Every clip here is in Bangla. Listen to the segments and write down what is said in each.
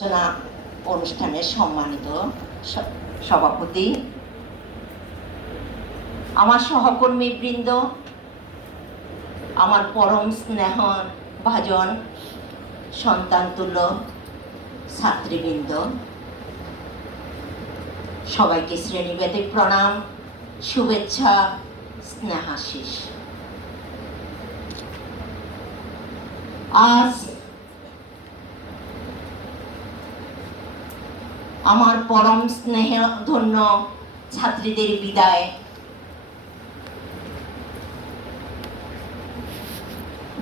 আলোচনা অনুষ্ঠানের সম্মানিত সভাপতি, আমার সহকর্মী বৃন্দ আমার পরম স্নেহ ভাজন সন্তান তুল্য ছাত্রীবৃন্দ, সবাইকে শ্রেণীভেদে প্রণাম, শুভেচ্ছা, স্নেহাশিস। আজ আমার পরম স্নেহ ধন্য ছাত্রীদের বিদায়।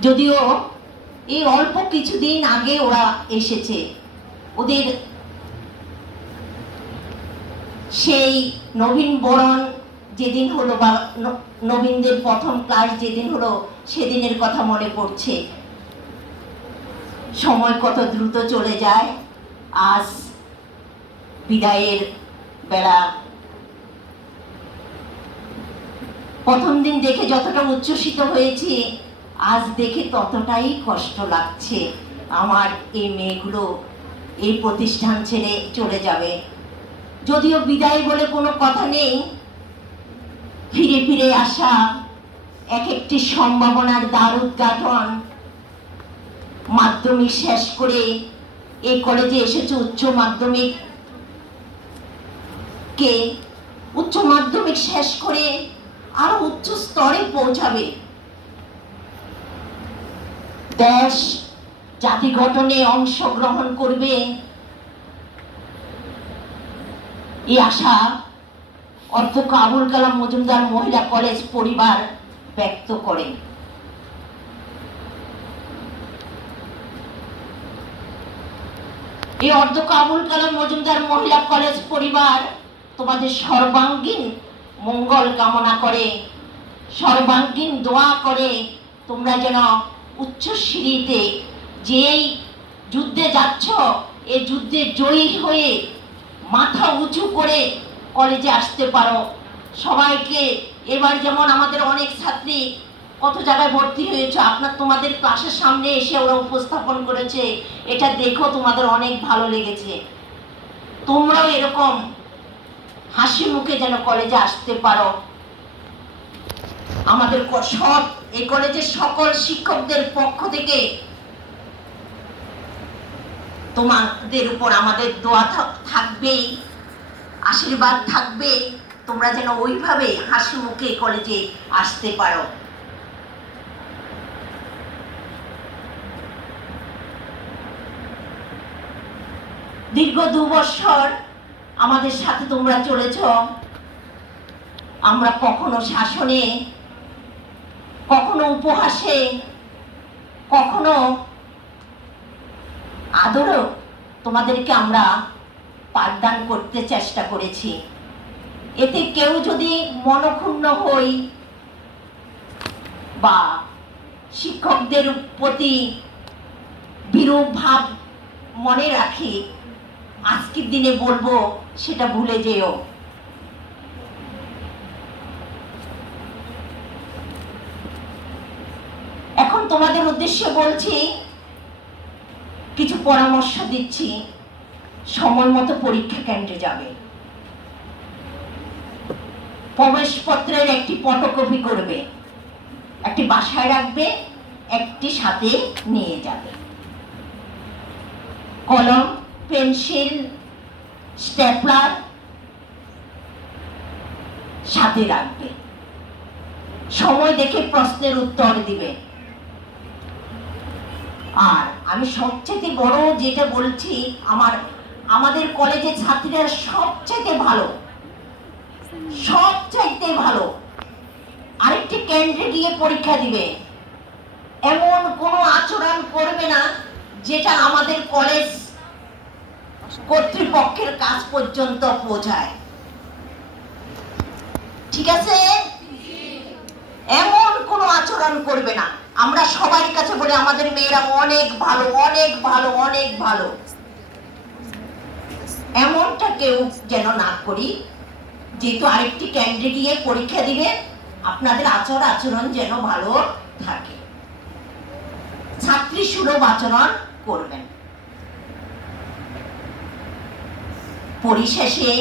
যদিও এই অল্প কিছুদিন আগে ওরা এসেছে, ওদের সেই নবীন বরণ যেদিন হলো বা নবীনদের প্রথম ক্লাস যেদিন হলো, সেদিনের কথা মনে পড়ছে। সময় কত দ্রুত চলে যায়, আজ বিদায়ের বেলা। প্রথম দিন দেখে যতটা উচ্ছ্বসিত হয়েছি, আজ দেখে ততটাই কষ্ট লাগছে। আমার এই মেয়েগুলো এই প্রতিষ্ঠান ছেড়ে চলে যাবে। যদিও বিদায় বলে কোনো কথা নেই, ফিরে ফিরে আসা এক একটি সম্ভাবনার দ্বার উদ্ঘাটন মাধ্যমিক শেষ করে এই কলেজে এসেছে উচ্চ মাধ্যমিক। কে উচ্চ মাধ্যমিক শেষ করে আরও উচ্চ স্তরে পৌঁছাবে। দেশ জাতি গঠনে অংশগ্রহণ করবে। এই আশা অধ্যক্ষ আবুল কালাম মজুমদার মহিলা কলেজ পরিবার ব্যক্ত করে। এই অধ্যক্ষ আবুল কালাম মজুমদার মহিলা কলেজ পরিবার তোমাদের সর্বাঙ্গীন মঙ্গল কামনা করে, সর্বাঙ্গীন দোয়া করে তোমরা যেন উচ্চ সিঁড়িতে যেই যুদ্ধে যাচ্ছ, এ যুদ্ধে জয়ী হয়ে মাথা উঁচু করে কলেজে আসতে পারো। সবাইকে এবার যেমন আমাদের অনেক ছাত্রী কত জায়গায় ভর্তি হয়েছে, আপনার তোমাদের ক্লাসের সামনে এসে ওরা উপস্থাপন করেছে, এটা দেখো তোমাদের অনেক ভালো লেগেছে। তোমরাও এরকম হাসি মুখে যেন কলেজে আসতে পারো। আমাদের সব, এই কলেজের সকল শিক্ষকদের পক্ষ থেকে তোমাদের উপর আমাদের দোয়া থা- থাকবেই, আশীর্বাদ থাকবে তোমরা যেন ওইভাবে হাসি মুখে কলেজে আসতে পারো। দীর্ঘ দু বছর আমাদের সাথে তোমরা চলেছ। আমরা কখনো শাসনে, কখনো উপহাসে, কখনো আদরও তোমাদেরকে আমরা পাঠদান করতে চেষ্টা করেছি। এতে কেউ যদি মনক্ষুণ্ণ হই বা শিক্ষকদের প্রতি বিরূপ ভাব মনে রাখি আজকের দিনে বলব, সেটা ভুলে যেও। এখন তোমাদের উদ্দেশ্যে বলছি, কিছু পরামর্শ দিচ্ছি, সময় মতো পরীক্ষা কেন্দ্রে যাবে। প্রবেশপত্রের একটি ফটোকপি করবে, একটি বাসায় রাখবে, একটি সাথে নিয়ে যাবে। কলম পেন্সিল স্টেপলার সাথে রাখবে। সময় দেখে প্রশ্নের উত্তর দিবে। আর আমি সবচেয়ে বড় যেটা বলছি, আমার, আমাদের কলেজের ছাত্রীরা সবচেয়ে ভালো, সবচাইতে ভালো। আরেকটি কেন্দ্রে গিয়ে পরীক্ষা দিবে। এমন কোনো আচরণ করবে না যেটা আমাদের কলেজ কর্তৃপক্ষের কাজ পর্যন্ত পৌঁছায়। ঠিক আছে? এমন কোনো আচরণ করবে না। আমরা সবার কাছে বলি, আমাদের মেয়েরা অনেক ভালো অনেক ভালো অনেক ভালো। এমনটা কেউ যেন না করি। যেহেতু আরেকটি কেন্দ্রে গিয়ে পরীক্ষা দিবে, আপনাদের আচার আচরণ যেন ভালো থাকে। ছাত্রী সুলভ আচরণ করবেন। পরিশেষে